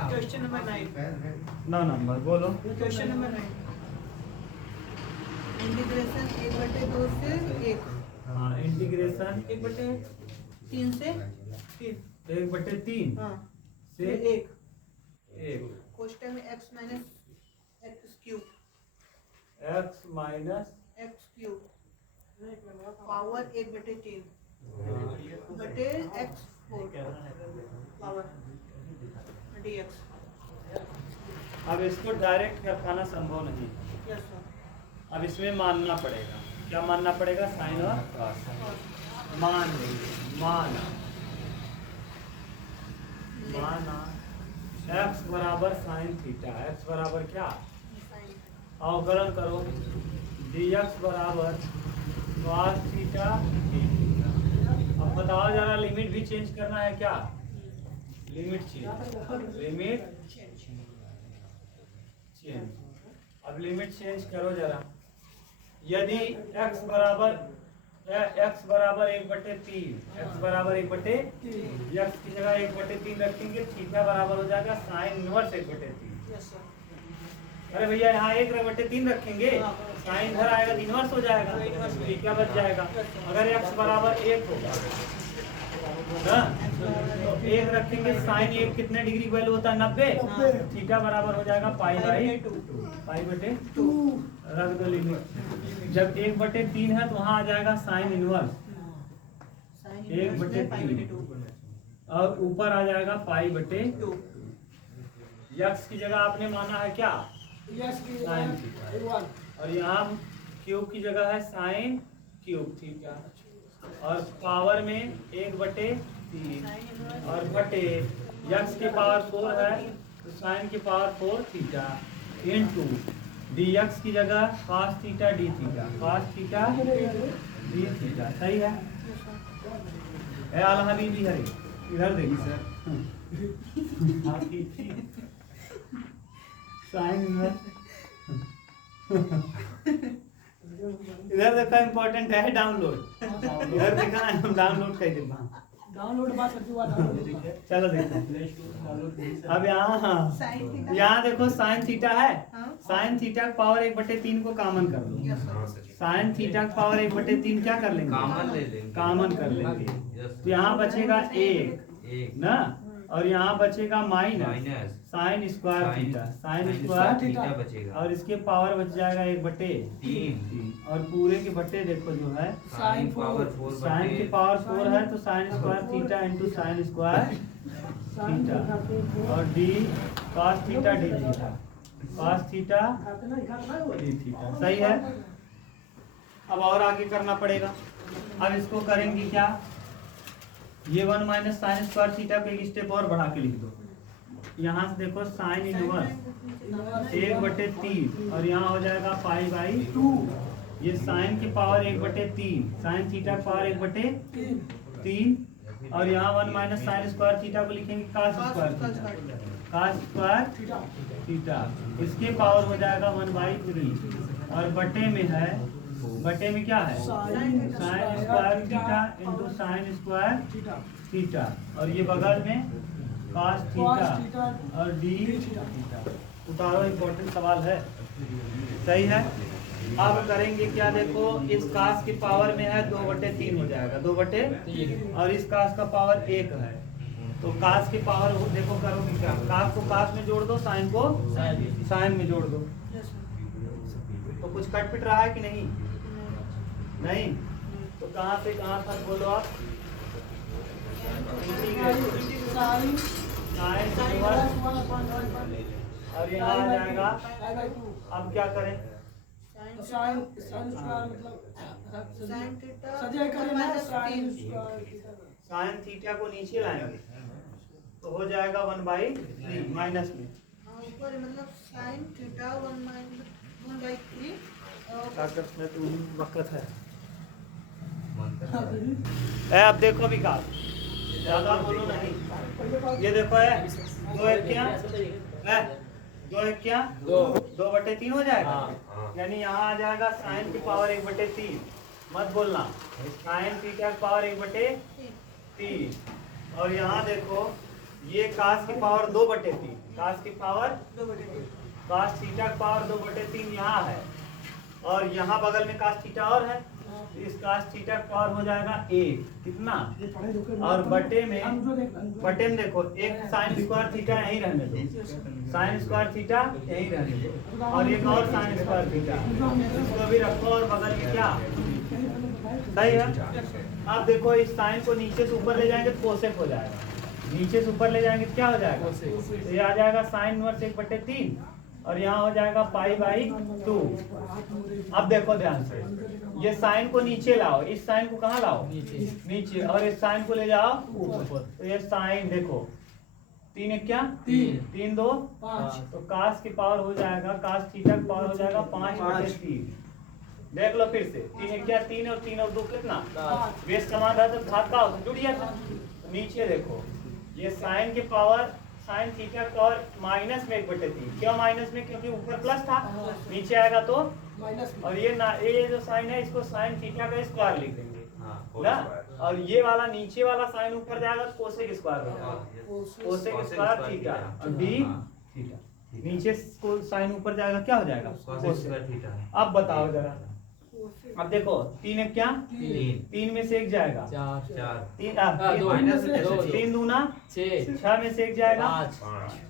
Question number 9 number बोलो। Question number 9 integration 1/2 से 1 हाँ, इंटीग्रेशन 1/3 से 3 1/3 हाँ से से 1 1 क्वेश्चन में x minus x cube x power 1/3 बटे x 4 पावर dx। अब इसको डायरेक्ट पाना संभव नहीं, यस सर। अब इसमें मानना पड़ेगा। क्या मानना पड़ेगा? साइन और कॉस मान लेंगे। माना x बराबर साइन थीटा, x बराबर क्या? अवकलन करो, dx बराबर cos थीटा d थीटा। अब बताओ जरा, लिमिट भी चेंज करना है क्या? Limit change. अब लिमिट चेंज करो जरा। यदि x बराबर 1/3, x बराबर 1/3, x की जगह 1/3 रखेंगे, थीटा बराबर हो जाएगा साइन इनवर्स 1/3। Yes sir. अरे भैया यहाँ 1/3 रखेंगे, साइन इधर आएगा तो इनवर्स हो जाएगा, थीटा बच जाएगा। अगर x बराबर 1 होगा ना, तो 1 रखेंगे, साइन 1 कितने डिग्री वैल्यू होता है? 90। थीटा बराबर हो जाएगा पाई/2 रख दो लिमिट। जब 1/3 है तो वहां आ जाएगा साइन इनवर्स 1/3 और ऊपर आ जाएगा पाई/2। यक्स की जगह आपने माना है क्या? Sine theta. और यहाँ क्यूब की जगह है साइन क्यूब थीटा। और पावर में 1/3 और बटे यक्स की पावर 4 है तो साइन की पावर 4 थीटा इनटू dx की जगह cos theta d theta, cos theta d theta. सही है? ए आला हबीबी हरे इधर देखो सर। हाँ ठीक ठीक। साइन इधर देखो, इम्पोर्टेंट है डाउनलोड। इधर देखा हम डाउनलोड कर देगा। डाउनलोड बात करते हुआ चलो देखो। अब यहाँ देखो साइन थीटा है, साइन थीटा का पावर 1/3 को कॉमन कर लो। साइन थीटा का पावर 1/3 क्या कर लेंगे? कॉमन कर लेंगे। तो यहाँ बचेगा 1 ना, और यहाँ बचेगा minus sign square theta, sign square theta बचेगा और इसके पावर बच जाएगा 1/3 और पूरे के बट्टे देखो जो है साइन पावर 4 साइन की पावर 4 है तो sine square theta into sine square theta और D cos theta D theta, cos theta D theta. सही है? अब और आगे करना पड़ेगा। अब इसको करेंगे क्या? ये 1 माइनस साइन स्क्वायर थीटा को एक स्टेप और बढ़ा के लिख दो। यहाँ से देखो साइन इनवर्स 1/3 और यहाँ हो जाएगा पाई/2। ये साइन की पावर 1/3, साइन थीटा की पावर 1/3 और यहाँ 1 माइनस साइन स्क्वायर थीटा को लिखेंगे cos स्क्वायर थीटा। इसके पावर हो जाएगा 1/3 और बटे में है, बटे में क्या है? Sign square theta into sine square theta और ये बगल में cos थीटा और डी थीटा। उतारो, इम्पोर्टेंट सवाल है। सही है? अब करेंगे क्या? देखो, इस cos की पावर में है 2/3 हो जाएगा, 2/3 और इस cos का पावर 1 है तो cos की पावर देखो करोगे क्या? cos को cos में जोड़ दो, साइन को साइन में जोड़ दो। तो कुछ कट पिट रहा है कि नहीं? नहीं तो कहाँ से कहाँ तक बोलो आप? और यहाँ आ जाएगा। अब क्या करें? साइन थीटा को नीचे लाएंगे तो हो जाएगा 1/3 माइनस में। ऊपर मतलब साइन थीटा 1/3 वक्त है। अब देखो विकास, ज्यादा बोलो नहीं। ये देखो है 2/3 हो जाएगा, यानी यहाँ आ जाएगा साइन की पावर 1/3। मत बोलना, साइन थीटा की पावर 1/3 और यहाँ देखो ये cos की पावर 2/3 काश की पावर 2/3 काश थीटा की पावर 2/3 यहाँ है, और यहाँ बगल में काश थीटा और है, तो इस काश थीटा का पावर हो जाएगा 1 कितना, और बटे में देखो एक साइन स्क्वायर थीटा यहीं रहने दो, साइन स्क्वायर थीटा यहीं रहने दो, और एक और साइन स्क्वायर थीटा इसको भी रखो, और बगल में क्या सही है। अब देखो इस साइन को नीचे से ऊपर ले जाएंगे तो कोसेक हो जाएगा, नीचे से ऊपर ले जाएंगे तो क्या हो जाएगा, तो ये आ जाएगा साइन इनवर्स 1/3, और यहाँ हो जाएगा π/2। अब देखो ध्यान से, ये साइन को नीचे लाओ, इस साइन को कहाँ लाओ नीचे, और इस साइन को ले जाओ ऊपर, तो ये साइन देखो 3 1 क्या 3 2 5, तो काश की पावर हो जाएगा, काश थीटा की पावर हो जाएगा 5/3। देख लो फिर से, 3 1 क्या 3, और 3 और 2 कितना, बेस समान था तो घात का होता जुड़ गया था। नीचे देखो ये साइन की पावर, साइन थीटा का पावर माइनस में 1/3, क्यों माइनस में, क्योंकि ऊपर प्लस था, नीचे आएगा तो माइनस, और ये जो साइन है इसको साइन थीटा का स्क्वायर लिख देंगे ना, और ये वाला नीचे वाला साइन ऊपर जाएगा तो कोसेक स्क्वायर हो जाएगा, कोसेक स्क्वायर थीटा, और डी थीटा, नीचे को साइन ऊपर जाएगा क्या हो जाएगा कोसेक थीटा। अब बताओ जरा, अब देखो 3 1 क्या 3 में से 1 जाएगा 3 दूना 6 में से 1 जाएगा 5।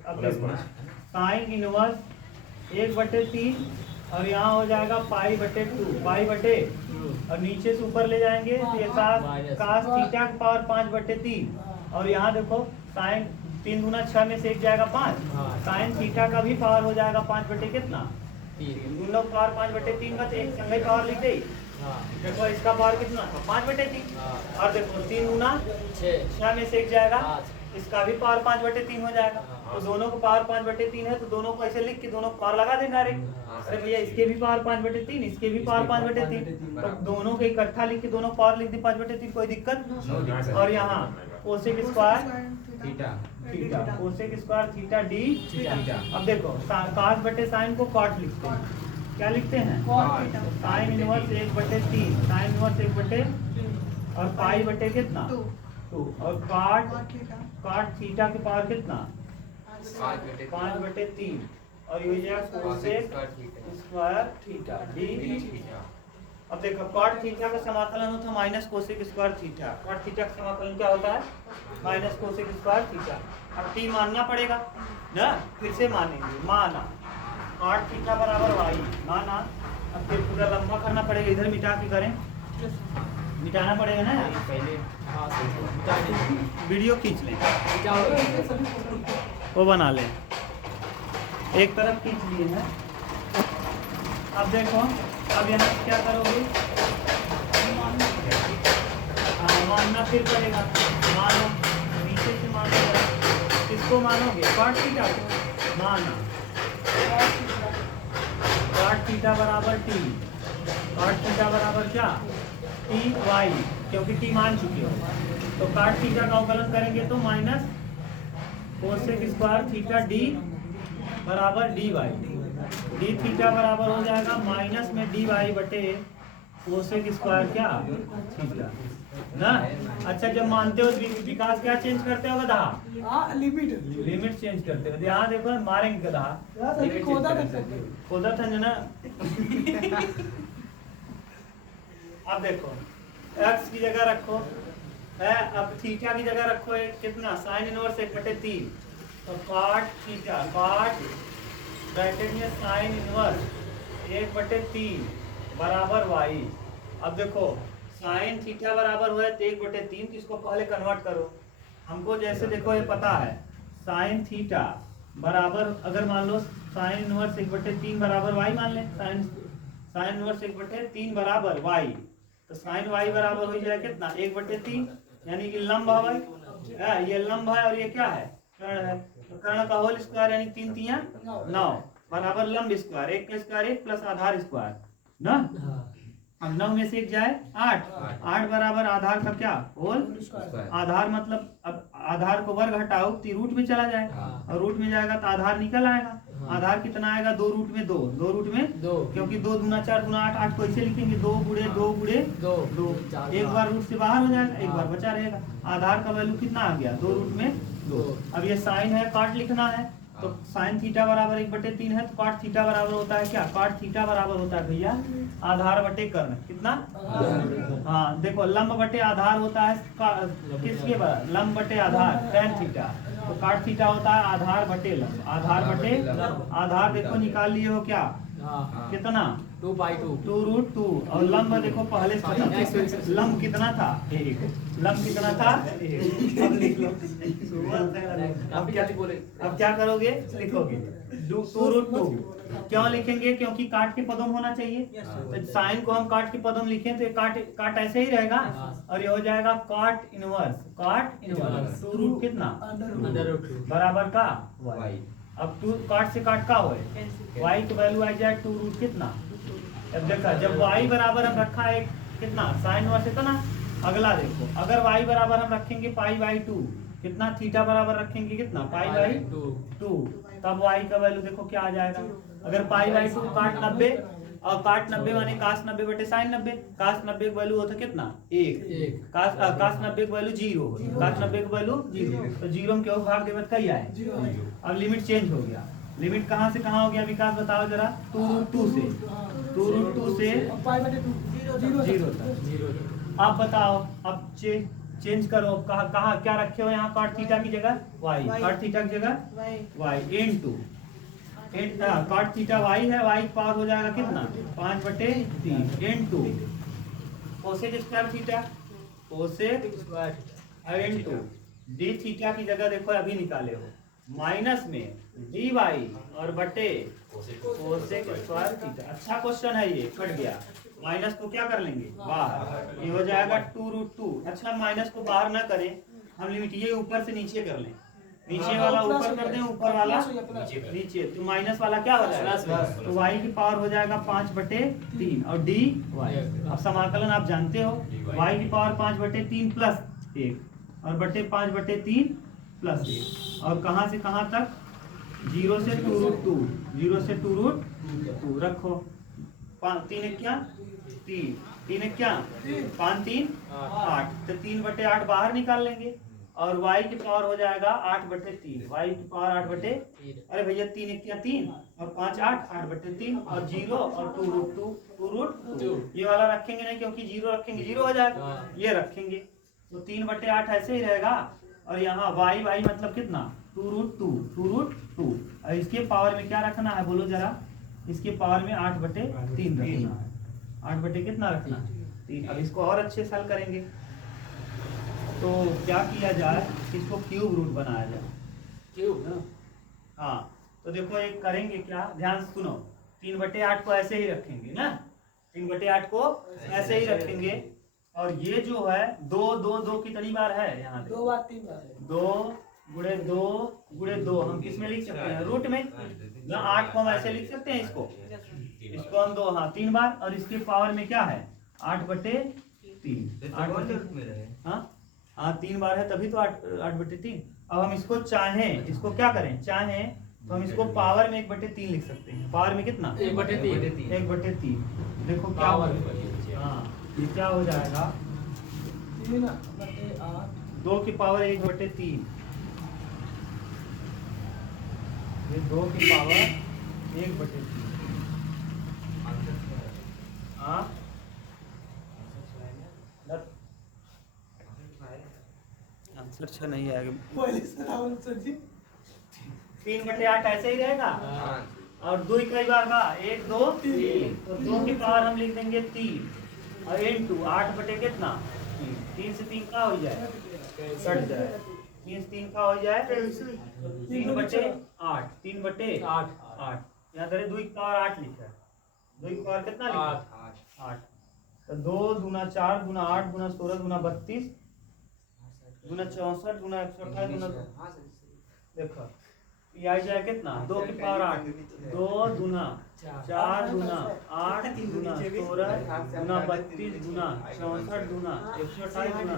अब देखो साइन इनवर्स 1/3, और यहाँ हो जाएगा π/2 और नीचे से ऊपर ले जाएंगे तो ये काश थीटा की पावर 5/3, और यहाँ देखो साइन 3 दूना 6 में से 1 जाएगा 5, साइन थीटा का भी पावर हो जाएगा 5 कितना, दोनों पावर 5/3 का, तो एक संगे पावर लिख दे। देखो इसका पावर कितना था 5/3, और देखो 3 दूना 6 में से 1 जाएगा, इसका भी पावर 5/3 हो जाएगा, तो दोनों को पावर 5/3 है, तो दोनों को ऐसे लिख के दोनों को पावर लगा दें डायरेक्ट। अरे भैया इसके भी पावर 5/3, इसके भी पावर 5/3, तो दोनों के इकट्ठा लिख के दोनों पावर लिख दी 5/3, कोई दिक्कत। और यहाँ cosec square theta, cosec square theta D theta. अब देखो काश बटे साइन को कॉट लिखते हैं, क्या लिखते हैं साइन इनवर्स 1/3, साइन इनवर्स 1/, और पाई बटे कितना 2, और कॉट थीटा की पावर कितना 5/3, और ये हो जाएगा cosec square theta D theta. अब देखो कॉट थीटा का समाकलन होता है minus cosec square theta, cot theta का समाकलन क्या होता है माइनस कोसेक स्क्वायर थीटा। अब टी मानना पड़ेगा ना, फिर से मानेंगे, माना कॉट थीटा बराबर वाई, माना। अब फिर पूरा लंबा करना पड़ेगा, इधर मिटा के करें, मिटाना पड़ेगा ना, पहले वीडियो खींच लें, वो बना लें, एक तरफ खींच लिए हैं। अब देखो अब यहाँ क्या करोगे, मानना फिर पड़ेगा, मानो नीचे से मानो, किसको मानोगे कॉट थीटा को, माना कॉट थीटा बराबर टी, कॉट थीटा बराबर क्या टी वाई, क्योंकि टी मान चुके हो, तो कॉट थीटा का अवकलन करेंगे तो minus cosec square theta D बराबर डी वाई, डी थीटा बराबर हो जाएगा माइनस में डी वाई बटे कोसेक स्क्वायर क्या थीटा ना। अच्छा जब मानते हो विकास क्या चेंज करते हो गधा, लिमिट चेंज करते हो, यहाँ देखो मारेंगे गधा, खोदा था ना। अब देखो x की जगह रखो है, अब थीटा की जगह रखो एक कितना साइन इनवर्स 1/3, तो कॉट थीटा, कॉट ब्रैकेट में साइन इनवर्स 1/3 बराबर वाई। अब देखो साइन थीटा बराबर हुआ है 1/3, तो इसको पहले कन्वर्ट करो, हमको जैसे देखो ये पता है साइन थीटा बराबर, अगर मान लो साइन इनवर्स 1/3 बराबर वाई मान लें, साइन इनवर्स 1/3 बराबर वाई, तो साइन वाई बराबर हो जाए कितना 1/3, यानी कि लंब है भाई, ये लंब है और ये क्या है कर्ण है, तो कर्ण का होल स्क्वायर यानी 3 3 9 बराबर लंब स्क्वायर, 1 का स्क्वायर 1 प्लस आधार स्क्वायर ना। अब 9 में से 1 जाए 8 बराबर आधार का क्या होल आधार, मतलब अब आधार को वर्ग हटाओ तो रूट में चला जाए, और रूट में जाएगा तो आधार निकल आएगा, आधार कितना आएगा 2 रूट में 2, 2 रूट में 2, क्योंकि 2 दूना 4 दूना 8, 8 को ऐसे लिखेंगे 2 गुणे 2 गुणे 2, एक बार रूट से बाहर हो जाएगा, एक बार बचा रहेगा, आधार का वैल्यू कितना आ गया 2 रूट में 2। अब ये साइन है कॉट लिखना है, तो साइन थीटा बराबर 1/3 है, तो कॉट थीटा बराबर होता है क्या? कॉट थीटा बराबर होता है भैया आधार बटे कर्ण। कितना? हाँ देखो, लंब बटे आधार होता है किसके बराबर? लंब बटे आधार tan थीटा। तो कॉट थीटा होता है आधार बटे लंब। आधार बटे आधार देखो निकाल लिए हो क्या? कितना? 2√2। और लंब देखो पहले से पता था। लंब कितना था? 1। लंब कितना था? 1। अब लिख लो। अब क्या करोगे? लिखोगे 2√2। क्यों लिखेंगे? क्योंकि काट के पदम होना चाहिए। तो साइन को हम काट के पदम लिखें तो काट ऐसे ही रहेगा और ये हो जाएगा कॉट इनवर्स। कॉट इनवर्स 2 कितना? बराबर का y। अब 2 काट से काट का होए y की वैल्यू आ जाए 2 कितना? अब देखा जब y बराबर हम रखा है कितना साइन इनवर्स इतना। अगला देखो, अगर y बराबर हम रखेंगे π/2 कितना? थीटा बराबर रखेंगे कितना? π/2 तब y का वैल्यू देखो क्या आ जाएगा? अगर π/2 काट 90 और काट 90 माने कास 90 बटे साइन 90। कास 90 का वैल्यू होता कितना? 1। कास 90 का वैल्यू 0। कास 90 का वैल्यू 0। तो 0 में क्यों भाग देवत कहीं आए? अब लिमिट चेंज हो गया। लिमिट कहाँ से कहाँ हो गया विकास बताओ जरा? 2√2 से 2√2 से 0 तक। आप बताओ, अब चेंज करो। कहाँ क्या रखे हो यहाँ? कॉट थीटा की जगह y। कॉट थीटा की जगह y into cot theta y है, y की पावर हो जाएगा कितना? 5/3 into cosec square theta. Cosec into d theta की जगह देखो अभी निकाले हो माइनस में dy और बटे कोसेक स्क्वायर थीटा। अच्छा क्वेश्चन है ये, कट गया। माइनस को क्या कर लेंगे? बाहर। ये हो जाएगा 2√2। अच्छा माइनस को बाहर ना करें हम, लिमिट ये ऊपर से नीचे कर लें। नीचे वाला ऊपर कर दें, ऊपर वाला नीचे। तो माइनस वाला क्या हो जाएगा? तो y की पावर हो जाएगा 5/3 और dy। अब समाकलन आप जानते हो, y की पावर 5/3 प्लस 1 और बटे 5/3 प्लस 1। और कहाँ से कहाँ तक? 0 से 2√2। 0 से 2√2 रखो। 3 क्या? 3 क्या? 5 3 8। तो 3/8 बाहर निकाल लेंगे और y की पावर हो जाएगा 8/3। y की पावर 8/3। अरे भैया 3 क्या? 3 और 5 8 8/3 और 0 और 2√2 ये वाला रखेंगे नहीं, क्योंकि 0 रखेंगे 0 हो जाएगा। ये रखेंगे तो 3/8 ऐसे ही रहेगा। और यहाँ y मतलब कितना? 2√2। और इसके पावर में क्या रखना है बोलो जरा? इसके पावर में 8/3 रखना है। 8 कितना रखना? 3। अब इसको और अच्छे साल करेंगे तो क्या किया जाए? इसको क्यूब रूट बनाया जाए। क्यूब ना? हाँ तो देखो एक करेंगे क्या, ध्यान से सुनो। 3/8 को ऐसे ही रखेंगे ना, 3/8 को ऐसे ही रखेंगे। और ये जो है 2 कितनी बार है यहाँ? 2 बार 3 बार है। 2 हम किस में लिख सकते हैं? रूट में ना। 8 को हम ऐसे लिख सकते हैं, इसको हम 2 हाँ 3 बार। और इसके पावर में क्या है? 8/3। 8 हाँ 3 बार है तभी तो 8/3। अब हम इसको चाहें, इसको क्या करें? चाहें तो हम इसको पावर में 1/3 लिख सकते हैं। पावर में कितना? 1/3। देखो क्या हो? हाँ ये क्या हो जाएगा? 2 की पावर 1/3। ये 2 की पावर 1/3। हाँ आंसर अच्छा नहीं आएगा। 3/8 ऐसे ही रहेगा। और 2 कई बार का 1 2 3 तो 2 की पावर हम लिख देंगे 3 और इनटू 8 बटे कितना? 3 से 3 का हो जाए? कट जाए। 3 से 3 का हो जाए 3/8। 3/8 यहाँ करे 2 की पावर 8 लिखा है। 2 की पावर कितना लिखा? 8। तो 2 दूना 4 दूना 8 दूना 16 दूना 32 दूना 64 दूना 128 दूना देखो ये आ जाए कितना? 2 की पावर 8। 2 दूना 4 दूना 8 दूना 16 दूना 32 दूना 64 दूना 128 दूना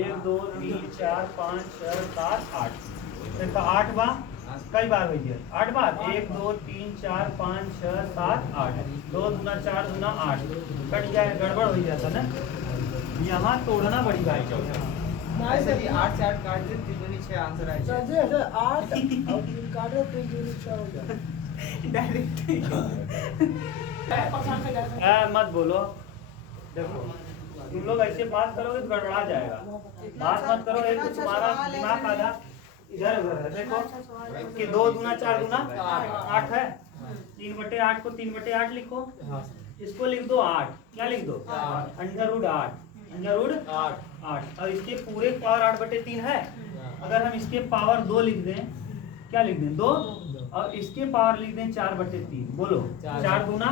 1 2 3 4 5 6 7 8। देखो 8 बार कई बार हो गया? 8 बार। 1 2 3 4 5 6 7 8। 2 दूना 4 दूना 8 कट जाए, गड़बड़ हो जाता ना। यहाँ तोड़ना बड़ी बात है। ऐसे भी 8 से 8 काट दे 3 दूनी 6 आंसर आ जाए। 8 और 3 काटो 3 दूनी 6 हो जाए डायरेक्ट मत बोलो। देखो तुम लोग ऐसे बात करोगे तो गड़बड़ा जाएगा। बात मत करो, एक तो तुम्हारा दिमाग आधा इधर उधर है। देखो कि 2 दूना 4 दूना 8 है। 3/8 को 3/8 लिखो, इसको लिख दो 8। क्या लिख दो? Under root 8। और इसके पूरे पावर 8/3 है। अगर हम इसके पावर 2 लिख दें, क्या लिख दें? 2, और इसके पावर लिख दें 4/3। बोलो 4 दूना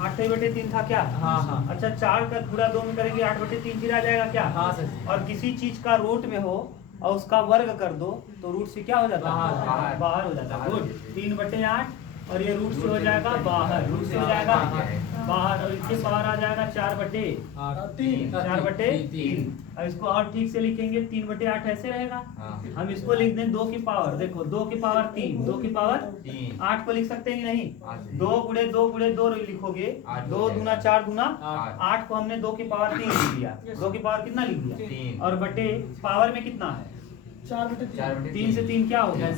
8/3 था क्या? हाँ। अच्छा 4 का गुणा 2 में करेंगे 8/3 फिर आ जाएगा क्या? हाँ सर। और किसी चीज का रूट में हो और उसका वर्ग कर दो तो रूट से क्या हो जाता है? बाहर हो जाता है। गुड। 3/8 और ये रूट से हो जाएगा बाहर। रूट से हो जाएगा बाहर और इसके पावर आ जाएगा 4/3। और इसको और ठीक से लिखेंगे 3/8 ऐसे रहेगा। हम इसको लिख दें 2 की पावर। देखो 2 की पावर 3, 2 की पावर 8 को लिख सकते हैं कि नहीं? 2 गुणे 2 लिखोगे, 2 दूना 4 दूना 8 को हमने 2 की पावर 3 लिख दिया। 2 की पावर कितना लिख दिया? और बटे पावर में कितना है? 4/3 3 से 3 क्या हो गया?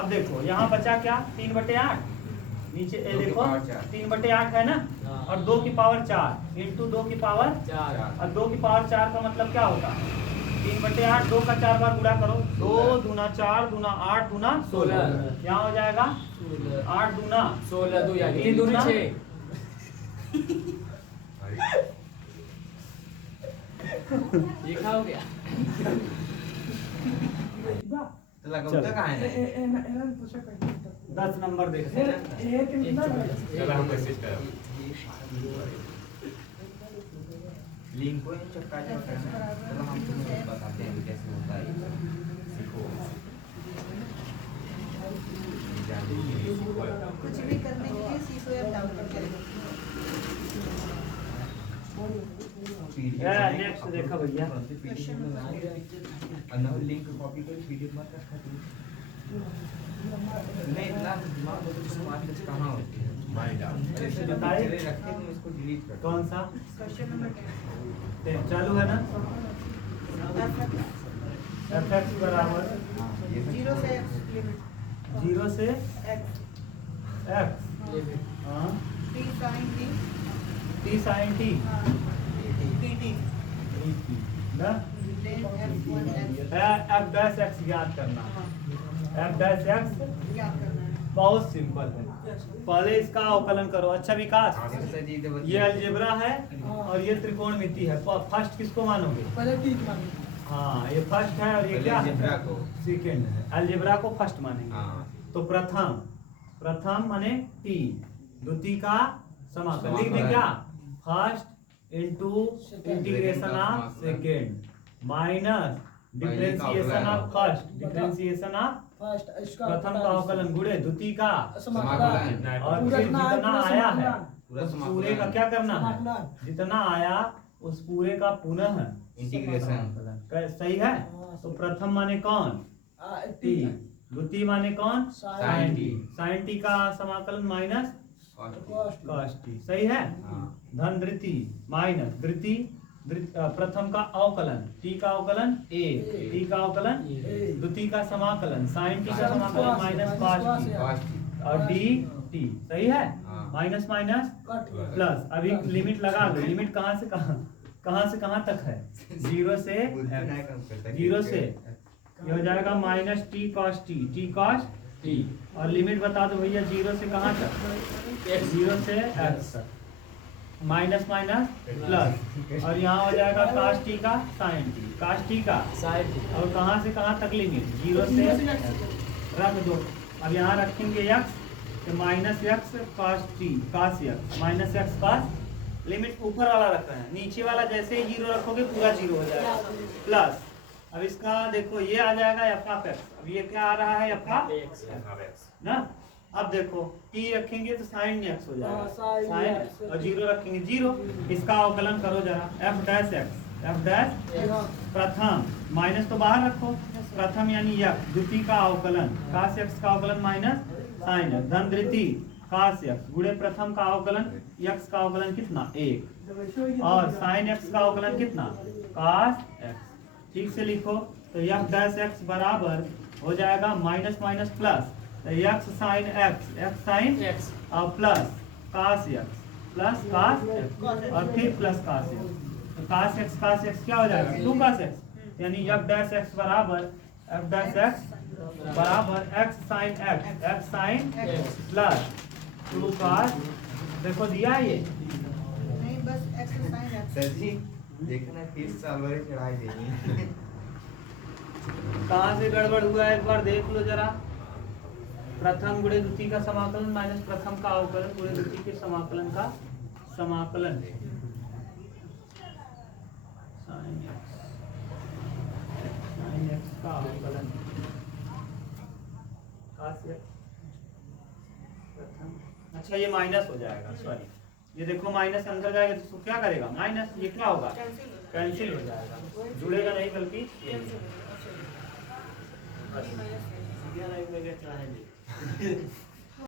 अब देखो यहाँ बचा क्या? 3/8 नीचे देखो 3/8 है ना, और 2 की पावर 4 इंटू 2 की पावर 4। और 2 की पावर 4 का मतलब क्या होगा? 3/8 2 का 4 बार गुणा करो। 2 दूना 4 दूना 8 दूना 16। यहाँ हो जाएगा 8 दूना 16 2 या 3 दूना 6। ये क्या हो गया? तो लगा उधर कहाँ है? 10 नंबर देखते हैं। चलो हम मैसेज कर लिंक को चपका करना। चलो हम तुम्हें बताते हैं कैसे होता है। सीखो कुछ भी करने के लिए सीखो या डाउनलोड करो। नेक्स्ट देखो भैया। लिंक कॉपी कर पीडीएफ मत रखा तू। नहीं इतना दिमाग में तो बात कहाँ होती है? ऐसे बताइए। रखते तुम इसको डिलीट कर। कौन सा? क्वेश्चन नंबर 10 चालू है ना? 10 fx बराबर 0 से x लिमिट 0 से x x। हाँ t sin t t sin t dt ना then f1 x f dash x ज्ञात करना। f डैश x क्या करना है? बहुत सिंपल है। पहले इसका अवकलन करो। अच्छा विकास, ये अलजेब्रा है और ये त्रिकोणमिति है। फर्स्ट किसको मानोगे? पहले t मानेंगे। हाँ ये फर्स्ट है और ये क्या है? सेकंड है। अलजेब्रा को फर्स्ट मानेंगे। तो प्रथम माने t, द्वितीय का समाकलन लिख दें क्या? First into integration of second minus differentiation of first, differentiation of प्रथम का अवकलन गुणे द्वितीय का समाकलन। और फिर जितना आया है उस पूरे का क्या करना है? जितना आया उस पूरे का पुनः इंटीग्रेशन। सही है। तो प्रथम माने कौन? t, द्वितीय माने कौन? sin t। sin t का समाकलन माइनस cos t। सही है। धन द्वितीय माइनस द्वितीय प्रथम का अवकलन t का अवकलन a, t का अवकलन द्वितीय का समाकलन sin t का समाकलन माइनस cos t और dt। सही है। Minus minus plus. अभी लिमिट लगा दो। लिमिट कहाँ से कहाँ तक है? 0 से ये हो जाएगा माइनस t cos t और लिमिट बता दो भैया 0 से कहाँ तक? 0 से x तक। माइनस माइनस प्लस और यहाँ हो जाएगा cos t का sin t, cos t का और कहाँ से कहाँ तक लिमिट? 0 से रख दो। अब यहाँ रखेंगे x तो minus x cos t cos x minus x cos। Limit ऊपर वाला रख रहे हैं, नीचे वाला जैसे ही 0 रखोगे पूरा 0 हो जाएगा प्लस। अब इसका देखो ये आ जाएगा f(x). अब ये क्या आ रहा है? f(x) ना। अब देखो t रखेंगे तो sin x हो जाएगा sin और 0 रखेंगे 0। इसका अवकलन करो जरा। f डैश प्रथम माइनस तो बाहर रखो। प्रथम यानी x, द्वितीय का अवकलन cos x का अवकलन माइनस sin x, धन द्वितीय cos x गुणे प्रथम का अवकलन x का अवकलन कितना? 1 और sin x का अवकलन कितना? cos x। ठीक से लिखो। तो यफ डैश एक्स बराबर हो जाएगा माइनस माइनस प्लस, तो X sine x, x sine X और plus cos X, plus cos X और फिर प्लस कास एक्स। तो कास एक्स क्या हो जाएगा 2 कास एक्स, यानी एफ डैश एक्स बराबर एफ डैश एक्स बराबर x sine x, x sine plus 2 cos, देखो दिया है ये। नहीं बस एक्सरसाइज है। सर जी देखना फिर सॉल्वर ही चढ़ाई देंगे। कहाँ से गड़बड़ हुआ है एक बार देख लो जरा। प्रथम गुणे द्वितीय का समाकलन माइनस प्रथम का अवकलन गुणे द्वितीय के समाकलन का समाकलन। साइन एक्स का अवकलन प्रथम, अच्छा ये माइनस हो जाएगा, सॉरी ये देखो माइनस अंदर जाएगा तो क्या करेगा माइनस, ये क्या होगा कैंसिल हो जाएगा, जुड़ेगा नहीं बल्कि बस।